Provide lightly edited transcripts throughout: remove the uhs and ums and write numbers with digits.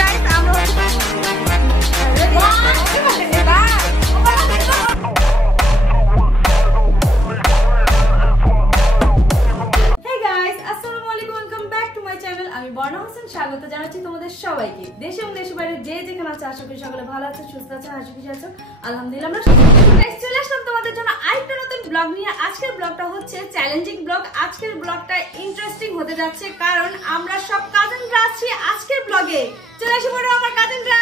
Guys আমরা স্বাগত জানাচ্ছি তোমাদের সবাইকে দেশে এবং দেশের বাইরে যে যেখানে আছে আশা করি সকলে ভালো আছে সুস্থ আছে হাসি খুশি আছো আলহামদুলিল্লাহ আমরা চলে আসলাম তোমাদের জন্য আরেকটা নতুন ব্লগ নিয়ে আজকের ব্লগটা হচ্ছে চ্যালেঞ্জিং ব্লগ আজকের ব্লগটা ইন্টারেস্টিং হতে যাচ্ছে কারণ আমরা সব কাজিনরা আছি আজকের ব্লগে চলে আসি বড় আমার কাজিনরা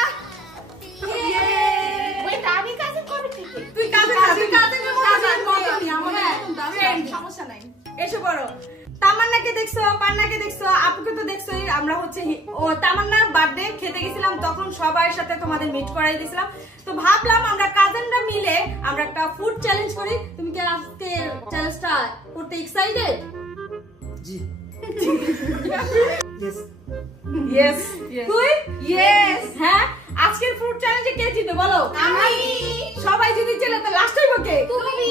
ওইটা আমি কাজিন করব তুই কাজিন আমার ফ্রেন্ড সমস্যা নাই এসো বড় তামান্নাকে দেখছো পান্নাকে দেখছো আপুকে তো দেখছোই আমরা হচ্ছে ও তামান্নার বার্থডে খেতে গেছিলাম তখন সবার সাথে তোমাদের মিট করাই দিয়েছিলাম তো ভাবলাম আমরা কাজিনরা মিলে আমরা একটা ফুড চ্যালেঞ্জ করি তুমি কি আজকে চ্যালেঞ্জটা করতে এক্সাইটেড জি यस यस তুই यस হ্যাঁ আজকের ফুড চ্যালেঞ্জে কে জিতবে বলো আমি সবাই যদি চলে তো লাস্ট হইব কে তুমি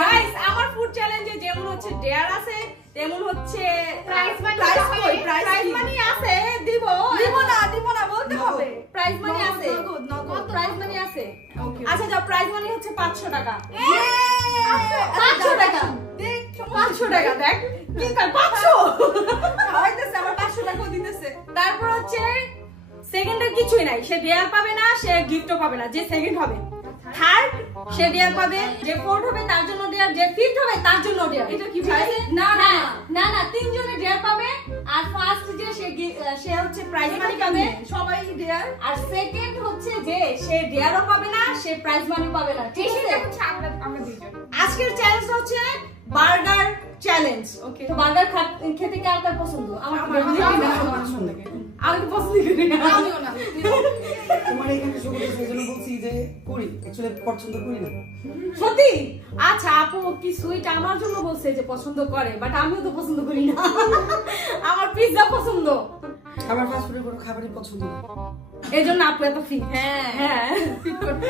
গাইস আমার ফুড চ্যালেঞ্জে যেমন হচ্ছে ডেয়ার আছে তেমন হচ্ছে প্রাইজ মানি আছে দিব না বলতে হবে প্রাইজ মানি আছে প্রাইজ মানি আছে আচ্ছা যাও প্রাইজ মানি হচ্ছে 500 টাকা 500 টাকা দেখ 500 টাকা দেখ কি কর 500 হইতেছে আমার 500 টাকা দিতেছে তারপর হচ্ছে সেকেন্ডের কিছুই নাই সে ডেয়ার পাবে না সে গিফটও পাবে না যে সেকেন্ড হবে থার্ড সে ডেয়ার পাবে যে ফোর্থ হবে তার জন্য ডেয়ার যে ফিফথ হবে তার জন্য ডেয়ার এটা কি ভাই না তিনজনে ডেয়ার পাবে আর ফার্স্ট যে সে হচ্ছে প্রাইজ মানি পাবে সবাই ডেয়ার আর সেকেন্ড হচ্ছে যে সে ডেয়ারও পাবে না সে প্রাইজ মানি পাবে না ঠিক আছে আমরা দুইজন আজকের চ্যালেঞ্জটা হচ্ছে বার্গার চ্যালেঞ্জ ওকে তো বার্গার খেতে কার কার পছন্দ আমার পছন্দ লাগে আমি তো পছন্দ করি না আমিও না তোমার এখানে শুরুতে সেজন্য বলছি যে করি एक्चुअली পছন্দ করি না সত্যি আচ্ছা আপু কি সুইট আমার জন্য বলছে যে পছন্দ করে বাট আমিও তো পছন্দ করি না আমার পিজ্জা পছন্দ আমার ফাস্ট ফুডের কোনো খাবারই পছন্দ না এজন্য আপু এত ফিট হ্যাঁ ফিট করতে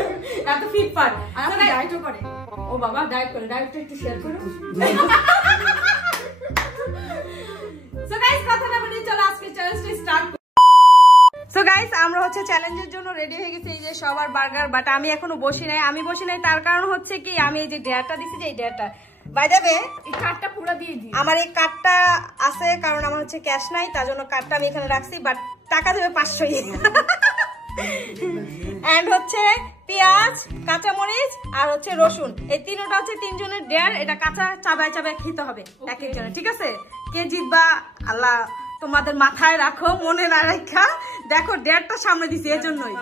এত ফিট পার আর ডায়েটও করে ও বাবা ডায়েট করে ডায়েটটা একটু শেয়ার করো সো গাইস কথা না বলে চলো আজকে চ্যালেঞ্জটা স্টার্ট সো গাইস আমরা হচ্ছে চ্যালেঞ্জের জন্য রেডি হয়ে গেছি এই যে সবার বার্গার বাট আমি এখনো বসি নাই তার কারণ হচ্ছে কি আমি এই যে ডেয়ারটা দিছি যে এই ডেয়ারটা বাই দ্য ওয়ে এই কার্ডটা পুরো দিয়ে দিই আমার এই কার্ডটা আছে কারণ আমার হচ্ছে ক্যাশ নাই তার জন্য কার্ডটা আমি এখানে রাখছি বাট টাকা দেবে 500 এন্ড হচ্ছে পেঁয়াজ কাঁচামরিচ আর হচ্ছে রসুন এই তিনটা হচ্ছে তিনজনের ডেয়ার এটা কাঁচা চাবায় খেতে হবে এক একজনের ঠিক আছে কে জিতবা আল্লাহ তোমাদের মাথায় রাখো মনে না রাখা দেখো ডেয়ারটা সামনে দিছি এর জন্যই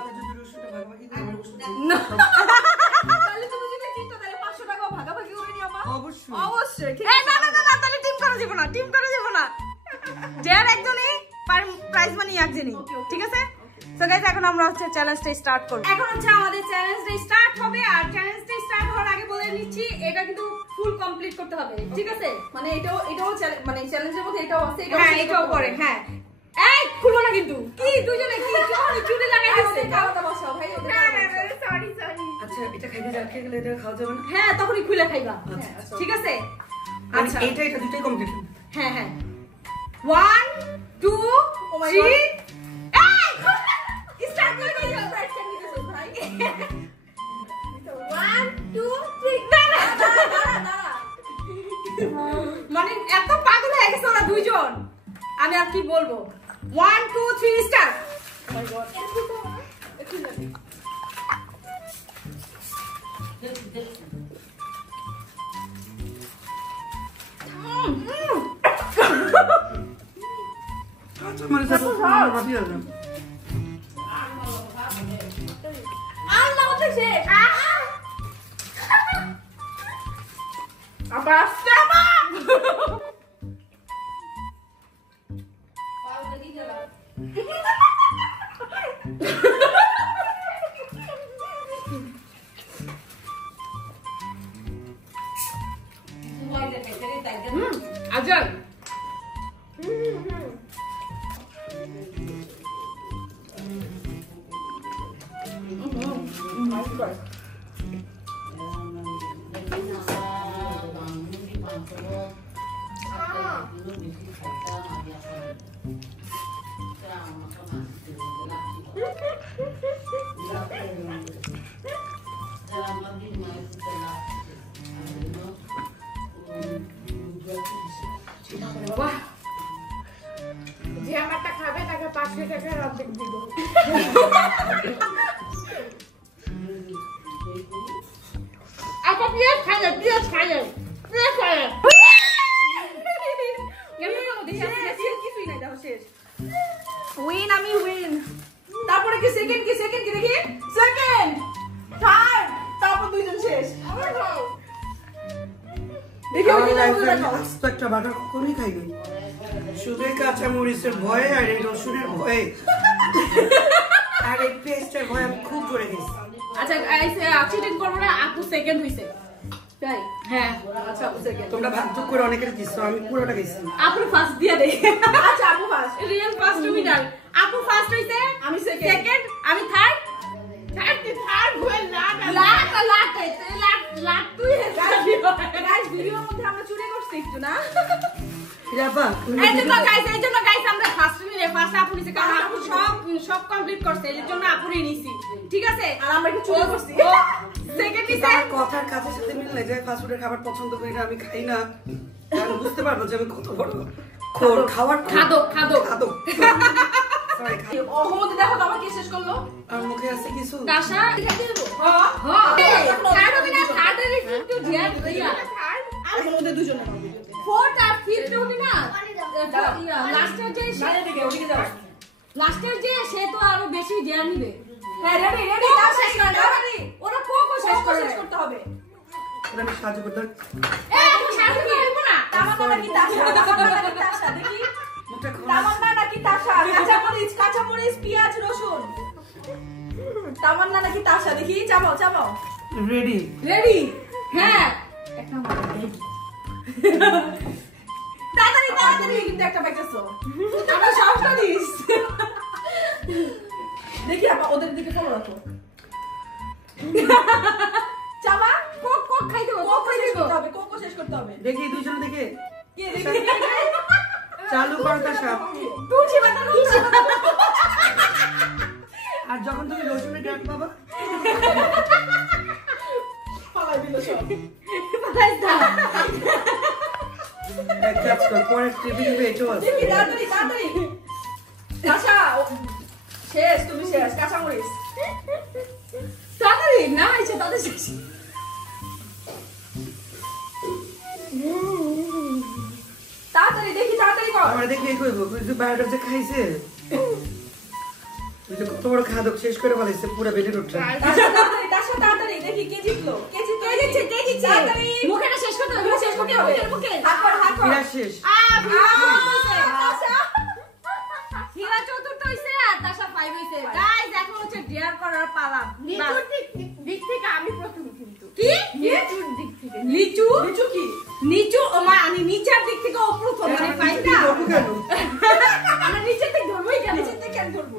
অবশ্যই তাহলে টিম করা যাবে না ডেয়ার একজনই প্রাইজ মানি একজনই ঠিক আছে সো গাইস এখন আমরা হচ্ছে চ্যালেঞ্জটা স্টার্ট করব এখন হচ্ছে আমাদের চ্যালেঞ্জটা স্টার্ট হবে আর চ্যালেঞ্জটা স্টার্ট হওয়ার আগে বলে নিচ্ছি এটা কিন্তু ফুল কমপ্লিট করতে হবে ঠিক আছে মানে এটাও মানে চ্যালেঞ্জের মধ্যে এটাও আছে এটাও পড়ে হ্যাঁ এই খুলবো না কিন্তু কি দুজনে কি চুড়ি লাগাই দিছে খাওয়াটা বসাও ভাই সরি আচ্ছা এটা খাইতে যা খেয়ে গেলে এটা খাওয়া যাবে না হ্যাঁ তখনই খুলে খাইবা ঠিক আছে আচ্ছা এটা দুটোই কমপ্লিট হ্যাঁ 1 2 3 স্টার্ট করে দিও প্রাইস কেন দিতেছ ভাই 1 2 3 দাঁড়া মানে এত পাগল হয়ে গেছে ওরা দুইজন আমি আর কি বলবো 1 2 3 স্টার্ট ও মাই গড একটু যাবে আচ্ছা মানে সব বাকি আছে আল্লাহ হচ্ছে সে আবার স্টাবা পাউডার দিয়ে দাও আজান যে আমারটা খাবে তাকে 500 টাকা অর্ধেক দিব। আপা পিয়াজ খাইলে পিয়াজ খাইলে পিয়াজ খাইলে কিছুই নাই, দেখো শেষ। উইন, আমি উইন। তারপরে কি সেকেন্ড কি দেখি, সেকেন্ড থার্ড, তারপর দুইজন শেষ। দেখি আমার ওই লাইফে দেখো আস্ত একটা বাটার কখনোই খাইনি, শুধু এই কাঁচা মরিচের ভয়ে আর এই রসুনের ভয়ে আর এই পেস্টের ভয়ে আমি খুব করে গেছি। আচ্ছা চিটিং করবো না, আপু সেকেন্ড হইছে তাই? হ্যাঁ, আচ্ছা আপু সেকেন্ড। তোমরা ভাগ করে অনেকের দিচ্ছ, আমি পুরোটা গেছি। আপু ফার্স্ট দিয়ে দেই। আচ্ছা আপু ফার্স্ট, রিয়েল ফার্স্ট উইনার। আপু ফার্স্ট হইছে, আমি সেকেন্ড, আমি থার্ড। থার্ড হয়ে লাট তুই গাইস, ভিডিওর মধ্যে আমরা চুরি করছি একটু না। এই জন্য গাইস আমরা ফার্স্ট আপু নিছি, কারণ আপু সব কমপ্লিট করছে, এর জন্য আপুরই নিছি, ঠিক আছে? আর আমরা একটু চুরি করছি। সেকেন্ড নিছে, তার কথার কাছে সাথে মিললে যে ফাস্ট ফুডের খাবার পছন্দ করি না, আমি খাই না, আমি বুঝতে পারবো যে আমি কত বড় খাবার খাদক। ওর মধ্যে দেখো তো আমার কি শেষ করলো। আর মুখে আছে কিছু তাশা খাইতে দেব। থার্ড হবে না, থার্ড এর একটু ধ্যান দিয়া। আর ওর মধ্যে দুজন না, ফোর্থ আর ফিফথ হবে না। লাস্টের যে লাস্টের যে সে তো আরো বেশি ধ্যান নিবে। হ্যাঁ রেডি তার শেষ করে ওরা কোকো শেষ করতে হবে। আমি সাহায্য করতে আমি সাহায্য করব না। তামান্না নাকি তাশা দেখি, মুখটা খোলা তামান্না নাকি তাশা, কাঁচা মরিচ পেঁয়াজ রসুন, তামান্না নাকি তাশা, দেখি চাবাও। রেডি হ্যাঁ একটা তাড়াতাড়ি কিন্তু একটা পাইতেছো, আমরা সাহসটা দিস। দেখি আপা ওদের দিকে ফলো রাখো। চাবা কোক খাইতে হবে, কোক শেষ করতে হবে। দেখি দুইজন দেখে কে দেখি চালু কর তাশা। তুলছি বাতা। আর যখন তুমি রসুনের গ্রাম পাবা পালাই দিল সব। এক কাজ কর, পরের টেবিল বেচো আছে। দেখি তাড়াতাড়ি তাশা শেষ, তুমি শেষ, কাঁচা মরিচ তাড়াতাড়ি না এসে তাদের শেষ। তাড়াতাড়ি দেখি, তাড়াতাড়ি কর। আমরা দেখি এই কইবো কিন্তু বাইরেটা যে খাইছে ওই যে কত বড় খাদক শেষ করে ফেলাইছে পুরো বেডের উঠছে। তাড়াতাড়ি দেখি কে জিতলো, কে জিতছে তাড়াতাড়ি মুখেটা শেষ করতে হবে, মুখে হাত কর। বিরাট শেষ। হীরা চতুর্থ হইছে আর তাশা 5 হইছে। গাইস এখন হচ্ছে ডিয়ার করার পালা। নিচুর দিক থেকে আমি প্রথম কিন্তু। কি নিচুর দিক থেকে। লিচু কি নিচু? ও মা, আমি নিচের দিক থেকে ও প্রথম, মানে পাই না। ধরবো কেন? আমরা নিচের দিক ধরবই কেন? নিচের দিক কেন ধরবো?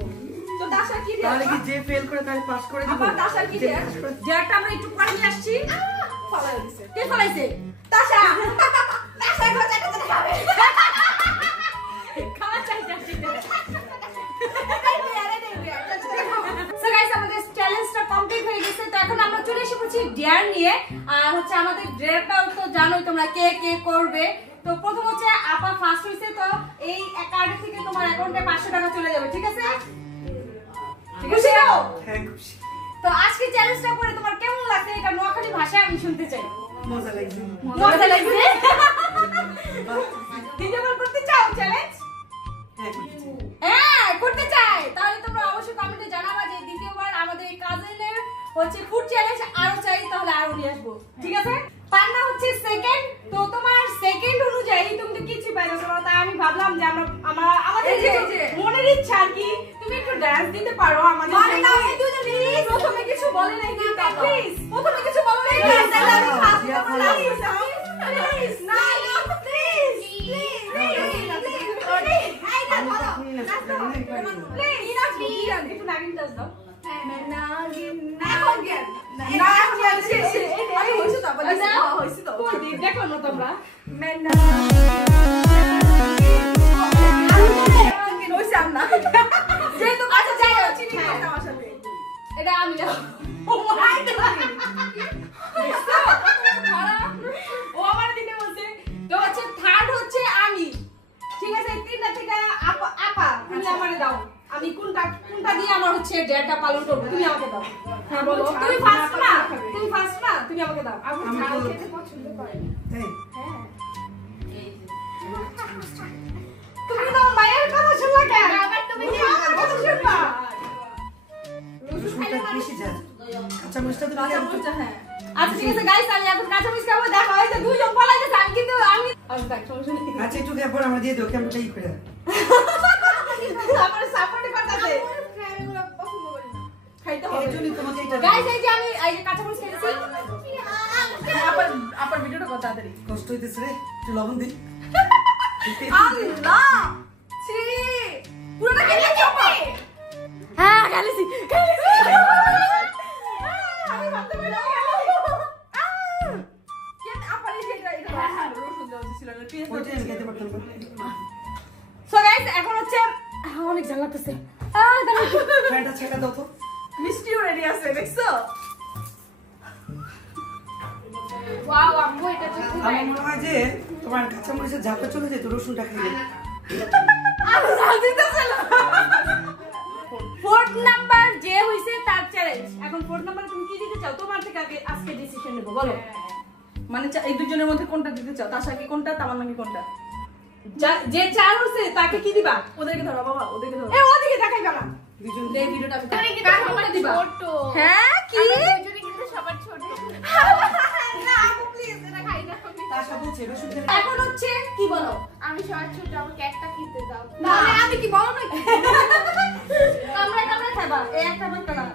তো তাশা কি তাহলে দিয়া? কি যে ফেল করে তাহলে পাস করে দিব? আবার তাশার কি দিয়া? ডিয়ারটা আমরা একটু পরে নিয়ে আসছি। ফালাই দিছে। কে ফালাইছে? তাশা গজা খাবে। খাওয়া চাইছে। সো গাইস আমাদের চ্যালেঞ্জটা কমপ্লিট হয়ে গেছে, তো এখন আমরা চলে এসেছি ডিয়ার নিয়ে। আর হচ্ছে আমাদের ডিয়ারটাও তো জানোই তোমরা কে করবে। তো প্রথম হচ্ছে আপা ফার্স্ট হইছে, তো এই কার্ড থেকে তোমার অ্যাকাউন্টে 500 টাকা চলে যাবে, ঠিক আছে? খুশি হও? হ্যাঁ খুশি। তো আজকে চ্যালেঞ্জটা করে তোমার কেমন লাগছে এটা নোয়াখালী ভাষায় আমি শুনতে চাই। মজা লাগছে। মজা লাগছে? দ্বিতীয়বার করতে চাও চ্যালেঞ্জ? হ্যাঁ করতে চাই, তাহলে তোমরা অবশ্যই কমেন্টে জানাবা যে দ্বিতীয়বার আমাদের এই কাজিনের হচ্ছে ফুড চ্যালেঞ্জ আরো চাই, তাহলে আরো নিয়ে আসবো, ঠিক আছে? পান্না হচ্ছে সেকেন্ড, তো তোমার সেকেন্ড অনুযায়ী তুমি তো কিছু পাইছো না, তাই আমি ভাবলাম যে আমাদের যে মনের ইচ্ছা আর কি, তুমি একটু ডান্স দিতে পারো আমাদের। মানে না এই দুজন প্রথমে কিছু বলে নাই কিন্তু, প্লিজ প্রথমে কিছু বলো নাই, প্লিজ না দেখো না তোমরা যেহেতু দাও আমি কোনটা দিয়ে আমার হচ্ছে ডেয়ারটা পালন করব তুমি আমাকে দাও হ্যাঁ বলো তুমি ফার্স্ট না তুমি আমাকে দাও আমি ঝাল খেতে পছন্দ করি এই হ্যাঁ তুমি তো মায়ের কথা শুনলা কেন আবার তুমি আমার কথা শুনবা রসুনটা বেশি ঝাল কাঁচা মরিচটা তো কাঁচা মরিচটা হ্যাঁ আচ্ছা ঠিক আছে গাইস আমি এখন কাঁচা মরিচ খাবো দেখো এই যে দুইজন বলাইতেছে আমি কিন্তু আমি দেখ সমস্যা নেই আচ্ছা একটু পর আমরা দিয়ে দেবো কেমনটা ই করে আমার সাপোর্টই করতেছে আমি এগুলো পছন্দ করি না খাইতে এই হবে জন্যই তোমাকে এটা গাইস এই যে আমি এই যে কাঁচা মরিচ খাইতেছি আপার ভিডিওটা কত তাড়াতাড়ি কষ্ট হইতেছে রে একটু লবণ দিই আল্লাহ ছি পুরোটা খেলে কি হবে হ্যাঁ খেলেছি আমি ভাবতে পারি না কেন আপারে যেটা এটা রসুন দেওয়া ছিল না পেঁয়াজ ওইটাই আমি খেতে পারতাম না। সো গাইস এখন হচ্ছে অনেক ঝাল লাগতেছে ফ্যানটা ছেড়ে দাও তো মিষ্টিও রেডি আছে দেখছো ওয়াও আম্মু এটা তো খুব আমার মনে হয় যে তোমার কাঁচা মরিচের ঝাপটা চলে যেত রসুনটা খাইলে আমি ঝাল দিতেছে না ফোর্থ নাম্বার যে হইছে তার চ্যালেঞ্জ এখন ফোর্থ নাম্বারে তুমি কি দিতে চাও তোমার থেকে আগে আজকে ডিসিশন নেব বলো মানে এই দুজনের মধ্যে কোনটা দিতে চাও তার সাথে কোনটা তামার নাকি কোনটা যে চার হচ্ছে তাকে কি দিবা ওদেরকে ধরো বাবা ওদেরকে ধরো এ ওদিকে দেখাইবা না দুজন এই ভিডিওটা আমি তুমি কিন্তু কার সবার কোনটা দিবা ছোট হ্যাঁ কি দুজনে কিন্তু সবার ছোট না আপু প্লিজ এটা খাই না আমি। তার সাথে বলছে রসুন খেলে এখন হচ্ছে কি বলো আমি সবার ছোট আমাকে একটা কিনতে দাও তাহলে আমি কি বলো নাকি কামড়ায় খাবা এই একটা বাচ্চা না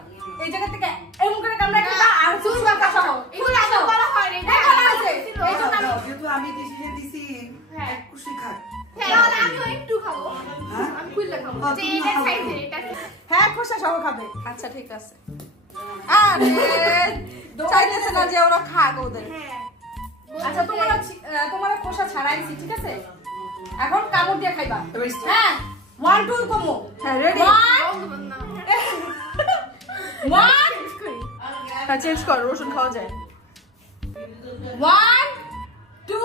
এই জায়গা থেকে এমন করে কামড়ায় খাবা আর সুন্দর কথা সহ এগুলো আগে বলা হয় না এটা হ্যাঁ, বলা আছে। এই জন্য আমি যেহেতু আমি ডিসিশন দিছি হ্যাঁ। এক কুশি খাক তাহলে আমিও একটু খাবো হ্যাঁ? আমি খুললে খাবো হ্যাঁ, যে তুমি এটা খাও। খাইছে এটা কি? হ্যাঁ খোসা সহ খাবে আচ্ছা ঠিক আছে আরে চাইতেছে না যে ওরা খাক ওদের হ্যাঁ আচ্ছা তোমার খোসা ছাড়াইছি ঠিক আছে এখন কামড় দিয়ে খাইবা হ্যাঁ 1 2 কমো হ্যাঁ রেডি বলবো না 1 হ্যাঁ চেঞ্জ কর রসুন খাওয়া যায় 1 2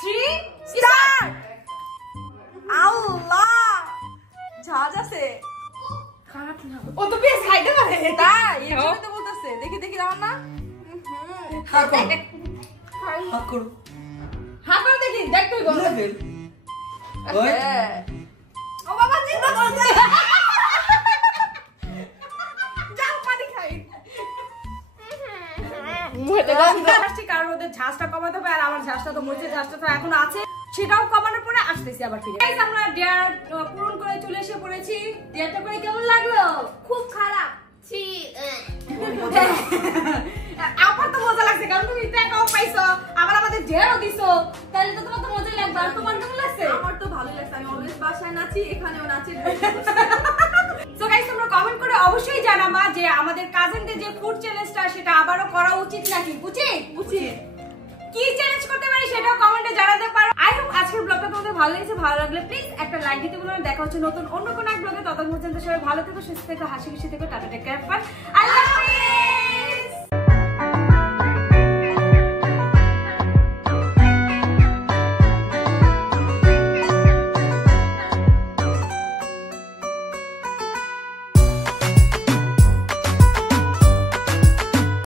3 স্টার্ট আল্লাহ ঝাঁজ আছে ও তো বেশ খাইতে পারে তাই এই জন্য তো বলতেছে দেখি দেখি রাও না হাত করো হাত করে দেখি দেখ তুই গো লেভেল ওই ও বাবা চিন্তা করছে যাও পানি খাই মুখে গন্ধ আসছে কারণ ওদের ঝাঁজটা কমাতে হবে আর আমার ঝাঁজটা তো মরিচের ঝাঁজটা তো এখন আছে সেটাও কমানোর পরে আসতেছি আবার ফিরে গাইস আমরা ডেয়ার পূরণ করে চলে এসে পড়েছি ডেয়ারটা করে কেমন লাগলো খুব খারাপ ছি আমার তো মজা লাগছে কারণ তুমি টাকাও পাইছো আবার আমাদের ডেয়ারও দিছো তাহলে তো তোমার তো মজাই লাগবে আর তোমার কেমন লাগছে আমার তো ভালো লাগছে আমি অলওয়েজ বাসায় নাচি এখানেও নাচি সো গাইস তোমরা কমেন্ট করে অবশ্যই জানাবা যে আমাদের কাজিনদের যে ফুড চ্যালেঞ্জটা সেটা আবারও করা উচিত নাকি উচিত কি চ্যালেঞ্জ করতে পারি সেটাও কমেন্টে জানাতে পারো আই হোপ আজকের ব্লগটা তোমাদের ভালো লেগেছে ভালো লাগলে প্লিজ একটা লাইক দিতে ভুলো না দেখা হচ্ছে নতুন অন্য কোনো এক ব্লগে ততক্ষণ পর্যন্ত সবাই ভালো থেকো সুস্থ থেকো হাসি খুশি থেকো টাটা টেক কেয়ার বাই আল্লাহ